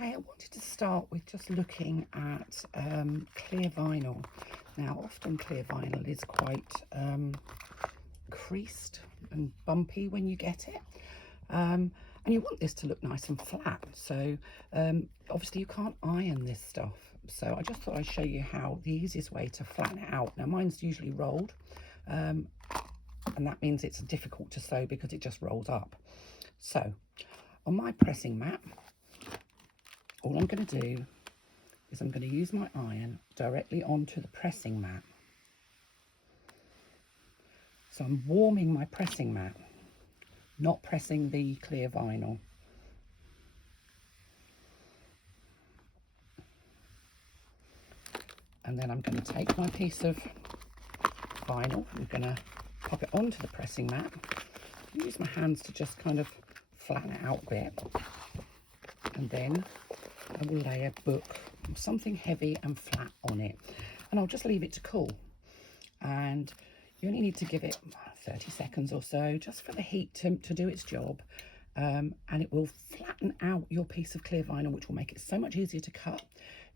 Okay, I wanted to start with just looking at clear vinyl. Now, often clear vinyl is quite creased and bumpy when you get it. And you want this to look nice and flat. So obviously you can't iron this stuff. So I just thought I'd show you how the easiest way to flatten it out. Now mine's usually rolled, and that means it's difficult to sew because it just rolls up. So on my pressing mat, all I'm going to do is I'm going to use my iron directly onto the pressing mat. So I'm warming my pressing mat, not pressing the clear vinyl. And then I'm going to take my piece of vinyl, I'm going to pop it onto the pressing mat, use my hands to just kind of flatten it out a bit, and then I will lay a book, something heavy and flat on it, and I'll just leave it to cool. And you only need to give it 30 seconds or so just for the heat to do its job, and it will flatten out your piece of clear vinyl, which will make it so much easier to cut.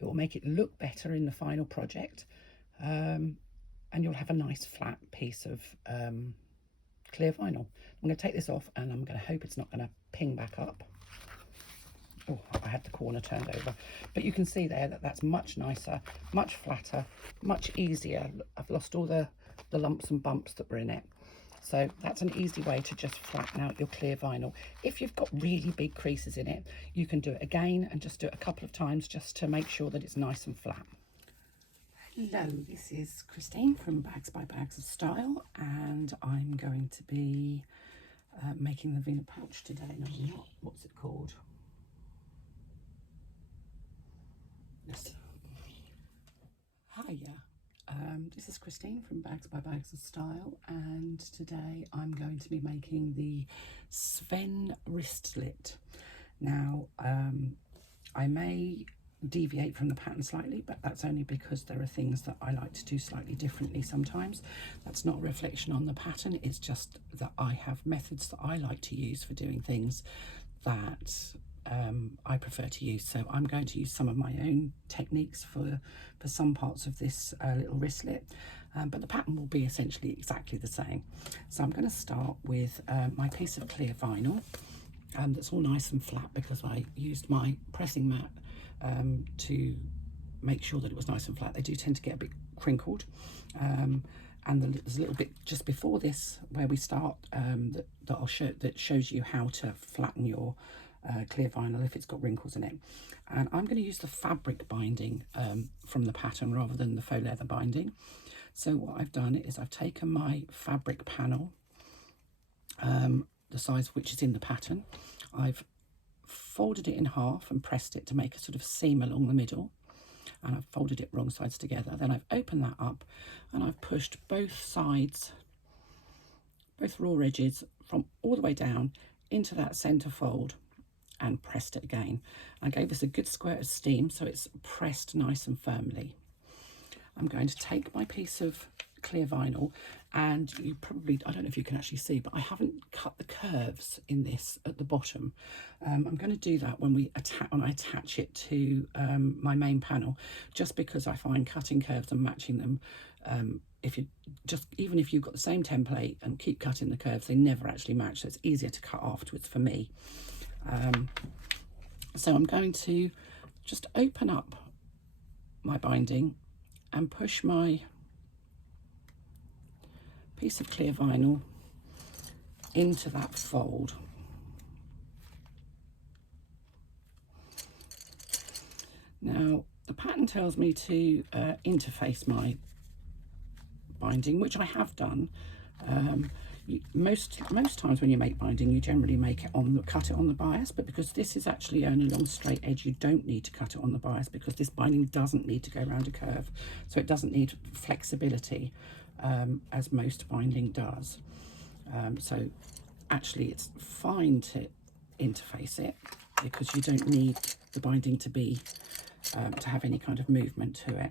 It will make it look better in the final project, and you'll have a nice flat piece of clear vinyl. I'm going to take this off and I'm going to hope it's not going to ping back up. Oh, I had the corner turned over, but you can see there that that's much nicer, much flatter, much easier. I've lost all the lumps and bumps that were in it. So that's an easy way to just flatten out your clear vinyl. If you've got really big creases in it, you can do it again and just do it a couple of times just to make sure that it's nice and flat. Hello, this is Christine from Bags by Bags of Style, and I'm going to be making the Vina pouch today. No, I'm not. What's it called? Yes. Hiya. This is Christine from Bags by Bags of Style, and today I'm going to be making the Sven wristlet. Now, I may deviate from the pattern slightly, but that's only because there are things that I like to do slightly differently sometimes. That's not a reflection on the pattern, it's just that I have methods that I like to use for doing things that I prefer to use. So I'm going to use some of my own techniques for some parts of this little wristlet, but the pattern will be essentially exactly the same. So I'm going to start with my piece of clear vinyl that's all nice and flat because I used my pressing mat to make sure that it was nice and flat. They do tend to get a bit crinkled, and there's a little bit just before this where we start that I'll show, that shows you how to flatten your clear vinyl if it's got wrinkles in it. And I'm going to use the fabric binding from the pattern rather than the faux leather binding. So what I've done is I've taken my fabric panel, the size which is in the pattern. I've folded it in half and pressed it to make a sort of seam along the middle, and I've folded it wrong sides together. Then I've opened that up and I've pushed both sides, both raw edges, from all the way down into that centre fold and pressed it again. I gave this a good squirt of steam so it's pressed nice and firmly. I'm going to take my piece of clear vinyl, and you probably, I don't know if you can actually see, but I haven't cut the curves in this at the bottom. I'm going to do that when I attach it to my main panel, just because I find cutting curves and matching them, even if you've got the same template and keep cutting the curves, they never actually match, so it's easier to cut afterwards for me. So I'm going to just open up my binding and push my piece of clear vinyl into that fold. Now the pattern tells me to interface my binding, which I have done. Most times when you make binding, you generally cut it on the bias, but because this is actually only along straight edge, you don't need to cut it on the bias because this binding doesn't need to go around a curve, so it doesn't need flexibility as most binding does. So actually it's fine to interface it because you don't need the binding to be to have any kind of movement to it.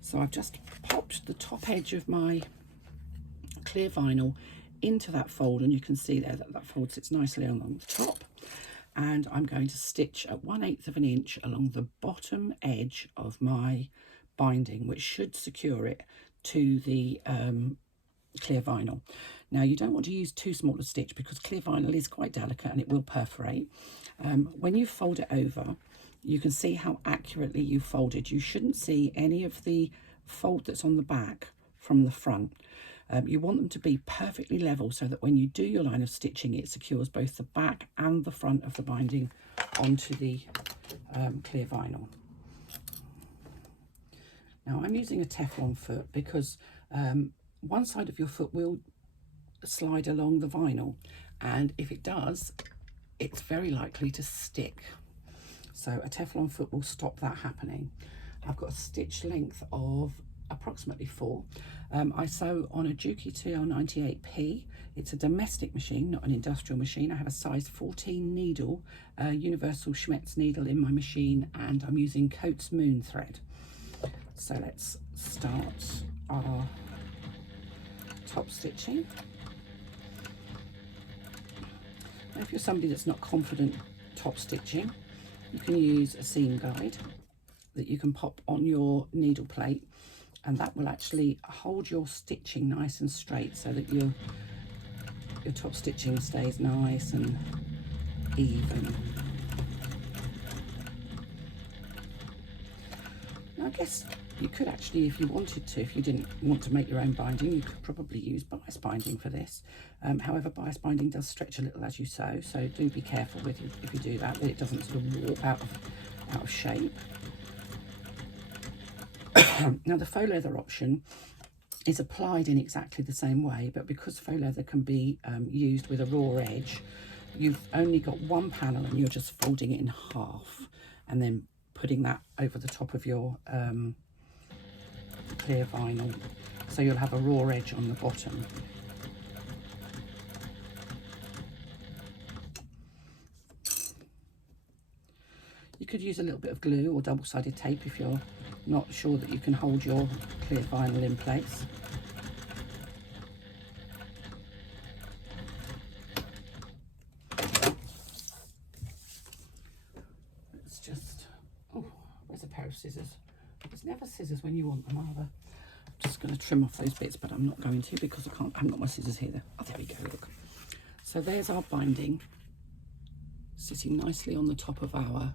So I've just popped the top edge of my clear vinyl into that fold, and you can see there that that fold sits nicely along the top. and I'm going to stitch at 1/8 of an inch along the bottom edge of my binding, which should secure it to the clear vinyl. Now, you don't want to use too small a stitch because clear vinyl is quite delicate and it will perforate. When you fold it over, you can see how accurately you folded. You shouldn't see any of the fold that's on the back from the front. You want them to be perfectly level so that when you do your line of stitching, it secures both the back and the front of the binding onto the clear vinyl. Now, I'm using a Teflon foot because one side of your foot will slide along the vinyl, and if it does, it's very likely to stick. So a Teflon foot will stop that happening. I've got a stitch length of approximately 4. I sew on a Juki TL98P. It's a domestic machine, not an industrial machine. I have a size 14 needle, universal Schmetz needle in my machine, and I'm using Coats Moon thread. So let's start our top stitching. Now, if you're somebody that's not confident top stitching, you can use a seam guide that you can pop on your needle plate, and that will actually hold your stitching nice and straight so that your top stitching stays nice and even. Now, I guess you could actually, if you wanted to, if you didn't want to make your own binding, you could probably use bias binding for this. However, bias binding does stretch a little as you sew, so do be careful with it if you do that it doesn't sort of warp out of shape. Now, the faux leather option is applied in exactly the same way, but because faux leather can be used with a raw edge, you've only got one panel and you're just folding it in half and then putting that over the top of your clear vinyl, so you'll have a raw edge on the bottom. You could use a little bit of glue or double-sided tape if you're not sure that you can hold your clear vinyl in place. Let's just, oh, where's a pair of scissors? There's never scissors when you want them, are there? I'm just going to trim off those bits, but I'm not going to because I haven't got my scissors here. Oh, there we go, look. So there's our binding sitting nicely on the top of our,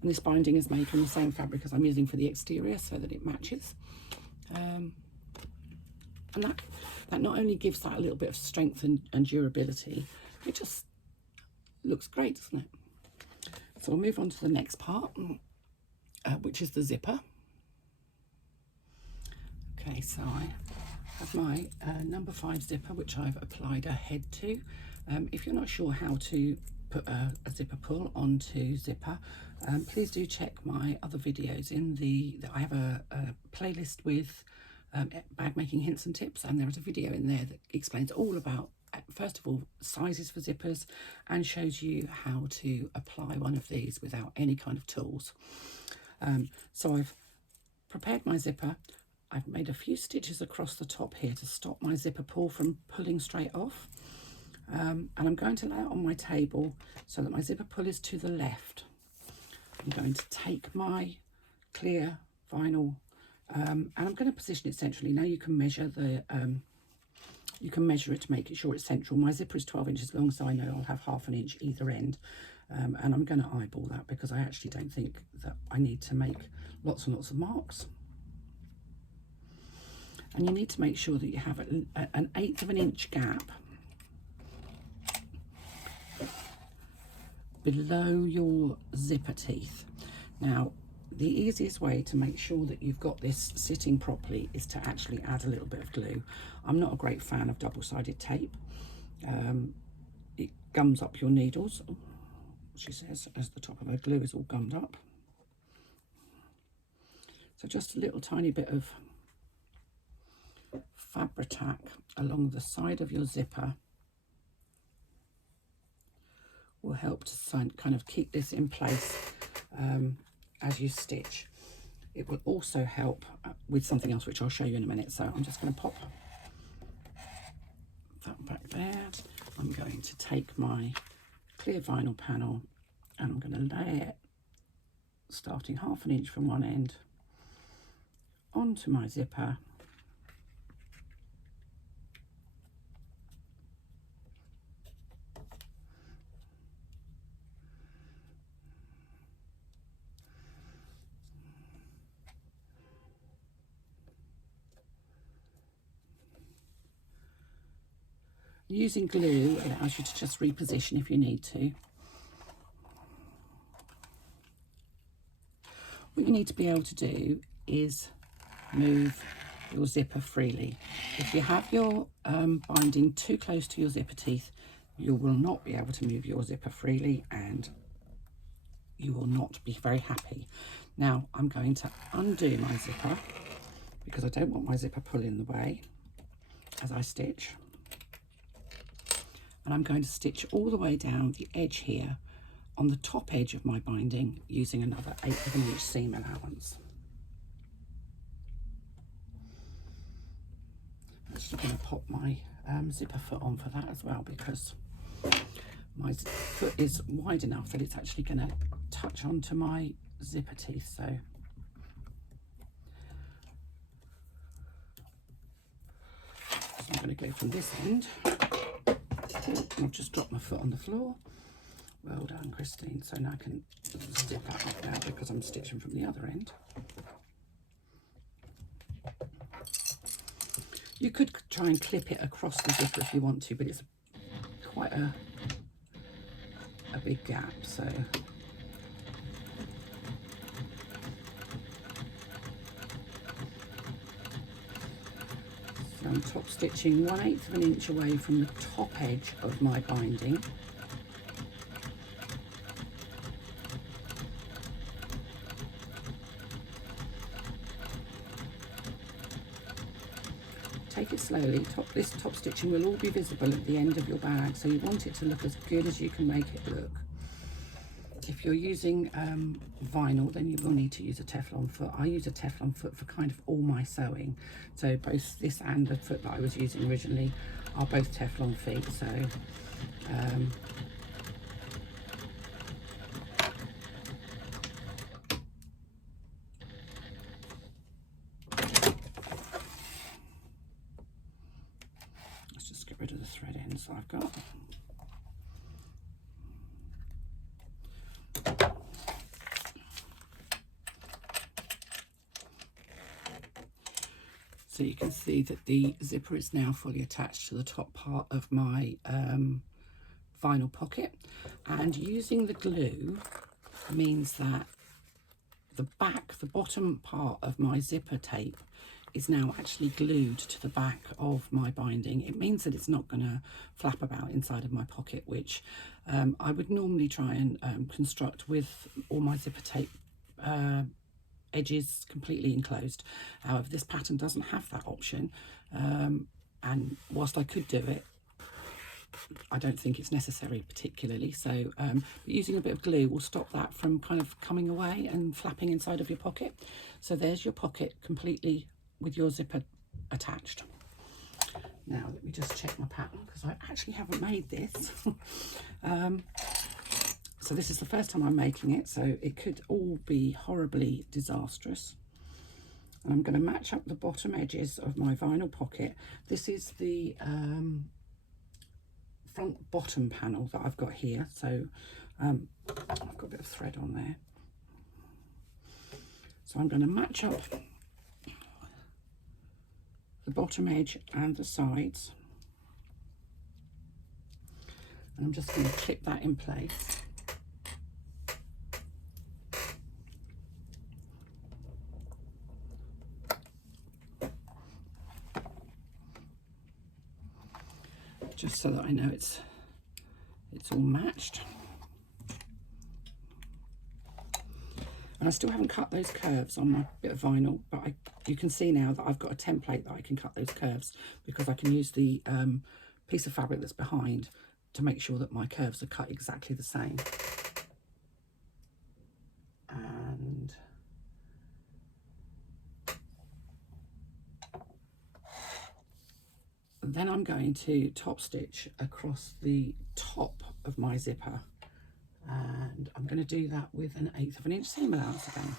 and this binding is made from the same fabric as I'm using for the exterior so that it matches. And that not only gives that a little bit of strength and durability, it just looks great, doesn't it? So we'll move on to the next part, which is the zipper. Okay, so I have my number 5 zipper, which I've applied a head to. If you're not sure how to put a zipper pull onto zipper, please do check my other videos. I have a playlist with bag making hints and tips, and there is a video in there that explains all about, first of all, sizes for zippers and shows you how to apply one of these without any kind of tools. So I've prepared my zipper. I've made a few stitches across the top here to stop my zipper pull from pulling straight off. And I'm going to lay it on my table so that my zipper pull is to the left. I'm going to take my clear vinyl and I'm going to position it centrally. Now you can measure it to make sure it's central. My zipper is 12 inches long, so I know I'll have ½ inch either end. And I'm going to eyeball that because I actually don't think that I need to make lots and lots of marks. And you need to make sure that you have an 1/8 of an inch gap below your zipper teeth. Now, the easiest way to make sure that you've got this sitting properly is to actually add a little bit of glue. I'm not a great fan of double-sided tape. It gums up your needles, she says, as the top of her glue is all gummed up. So just a little tiny bit of Fabri-Tac along the side of your zipper will help to kind of keep this in place as you stitch. It will also help with something else which I'll show you in a minute. So I'm just going to pop that back there. I'm going going to take my clear vinyl panel and I'm going to lay it, starting 1/2 inch from one end, onto my zipper. Using glue allows you to just reposition if you need to. What you need to be able to do is move your zipper freely. If you have your binding too close to your zipper teeth, you will not be able to move your zipper freely and you will not be very happy. Now I'm going to undo my zipper because I don't want my zipper pulling the way as I stitch. And I'm going to stitch all the way down the edge here on the top edge of my binding using another 1/8 of an inch seam allowance. I'm actually going to pop my zipper foot on for that as well, because my foot is wide enough that it's actually going to touch onto my zipper teeth. So I'm going to go from this end. I've just dropped my foot on the floor. Well done, Christine. So now I can stitch that up now because I'm stitching from the other end. You could try and clip it across the zipper if you want to, but it's quite a big gap. So I'm top stitching 1/8 of an inch away from the top edge of my binding. Take it slowly. This top stitching will all be visible at the end of your bag, so you want it to look as good as you can make it look. If you're using vinyl, then you will need to use a Teflon foot. I use a Teflon foot for kind of all my sewing. So both this and the foot that I was using originally are both Teflon feet. So let's just get rid of the thread ends that I've got. So you can see that the zipper is now fully attached to the top part of my vinyl pocket, and using the glue means that the bottom part of my zipper tape is now actually glued to the back of my binding. It means that it's not going to flap about inside of my pocket, which I would normally try and construct with all my zipper tape edges completely enclosed. However, this pattern doesn't have that option, and whilst I could do it, I don't think it's necessary particularly. So using a bit of glue will stop that from kind of coming away and flapping inside of your pocket. So there's your pocket completely with your zipper attached. Now let me just check my pattern because I actually haven't made this. So this is the first time I'm making it, so it could all be horribly disastrous. And I'm going to match up the bottom edges of my vinyl pocket. This is the front bottom panel that I've got here. So I've got a bit of thread on there. So I'm going to match up the bottom edge and the sides. And I'm just going to clip that in place. Just so that I know it's all matched. And I still haven't cut those curves on my bit of vinyl, but you can see now that I've got a template that I can cut those curves, because I can use the piece of fabric that's behind to make sure that my curves are cut exactly the same. And Then I'm going to top stitch across the top of my zipper, and I'm going to do that with an 1/8 of an inch seam allowance again.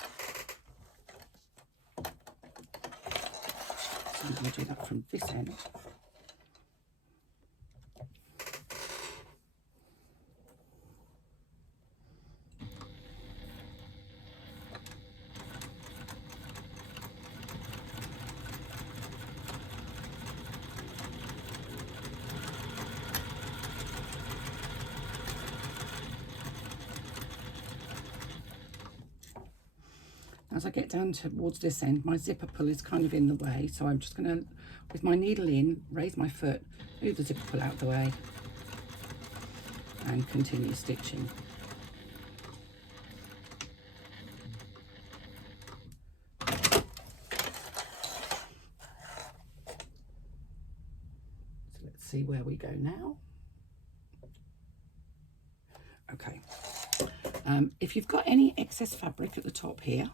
So I'm going to do that from this end. As I get down towards this end, my zipper pull is kind of in the way, so I'm just going to, with my needle in, raise my foot, move the zipper pull out of the way, and continue stitching. So let's see where we go now. Okay. If you've got any excess fabric at the top here,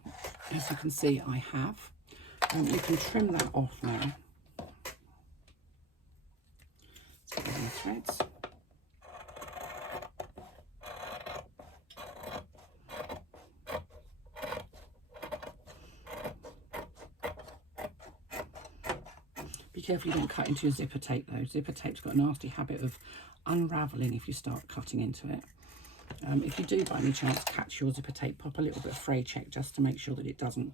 as you can see I have, you can trim that off now. So the threads. Be careful you don't cut into your zipper tape though. Zipper tape's got a nasty habit of unravelling if you start cutting into it. If you do by any chance catch your zipper tape, pop a little bit of fray check just to make sure that it doesn't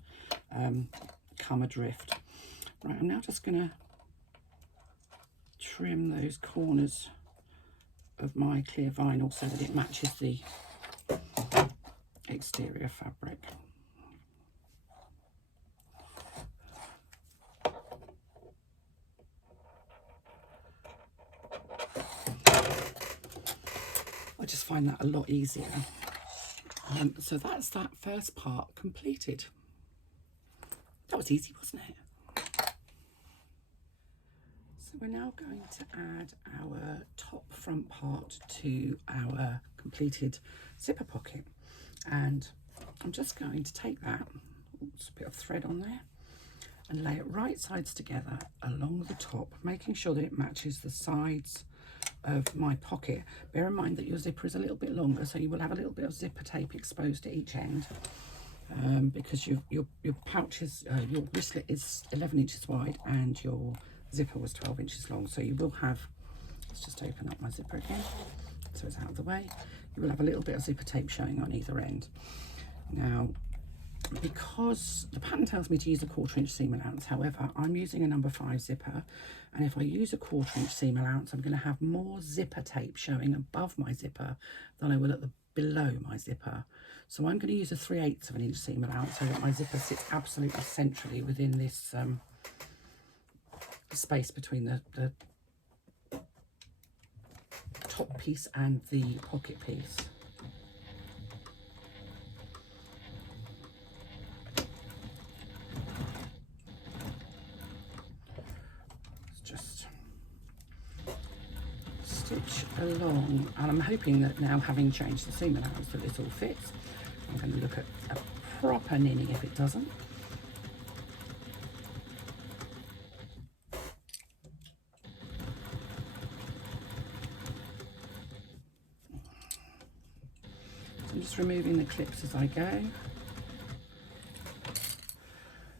come adrift. Right, I'm now just going to trim those corners of my clear vinyl so that it matches the exterior fabric. I just find that a lot easier. So that's that first part completed. That was easy, wasn't it? So we're now going to add our top front part to our completed zipper pocket. And I'm just going to take that, oops, a bit of thread on there, and lay it right sides together along the top, making sure that it matches the sides of my pocket. Bear in mind that your zipper is a little bit longer, so you will have a little bit of zipper tape exposed at each end, because your pouch is, your wristlet is 11 inches wide and your zipper was 12 inches long. So you will have, let's just open up my zipper again so it's out of the way, you will have a little bit of zipper tape showing on either end. Now, because the pattern tells me to use a 1/4 inch seam allowance, however, I'm using a number 5 zipper, and if I use a 1/4 inch seam allowance, I'm going to have more zipper tape showing above my zipper than I will at the below my zipper. So I'm going to use a 3/8 of an inch seam allowance so that my zipper sits absolutely centrally within this space between the top piece and the pocket piece. Just stitch along, and I'm hoping that now, having changed the seam allowance, that this all fits. I'm going to look at a proper ninny if it doesn't. I'm just removing the clips as I go. And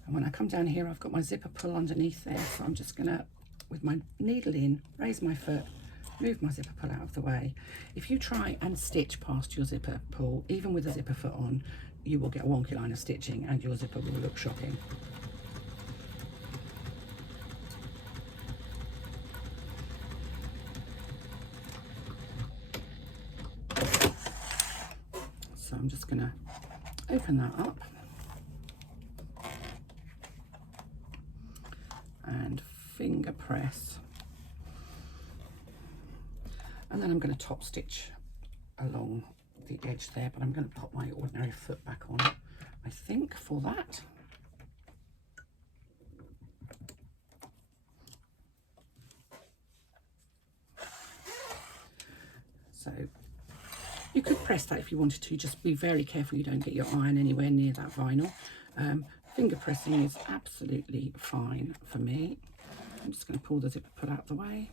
when I come down here, I've got my zipper pull underneath there, so I'm just going to, with my needle in, raise my foot, move my zipper pull out of the way. If you try and stitch past your zipper pull, even with the zipper foot on, you will get a wonky line of stitching and your zipper will look shocking. So I'm just going to open that up and finger press, and then I'm going to top stitch along the edge there, but I'm going to pop my ordinary foot back on, I think, for that. So you could press that if you wanted to, just be very careful you don't get your iron anywhere near that vinyl. Finger pressing is absolutely fine for me. I'm just going to pull the zipper pull out the way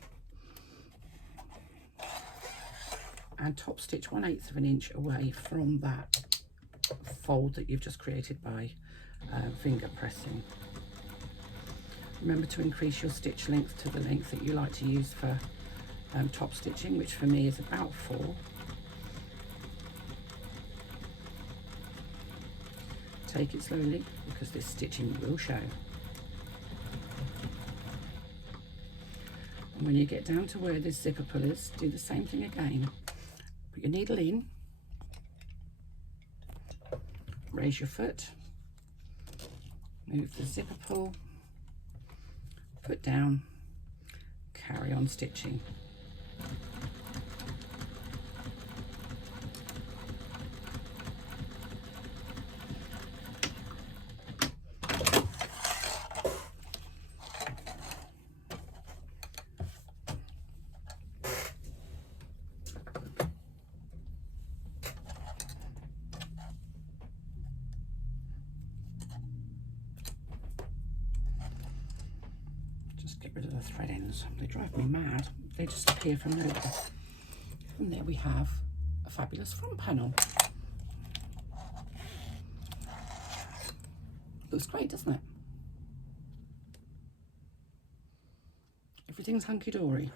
and top stitch 1/8 of an inch away from that fold that you've just created by finger pressing. Remember to increase your stitch length to the length that you like to use for top stitching, which for me is about 4. Take it slowly because this stitching will show. And when you get down to where this zipper pull is, do the same thing again. Put your needle in, raise your foot, move the zipper pull, foot down, carry on stitching. Get rid of the thread ends. They drive me mad. They just appear from nowhere. And there we have a fabulous front panel. Looks great, doesn't it? Everything's hunky-dory.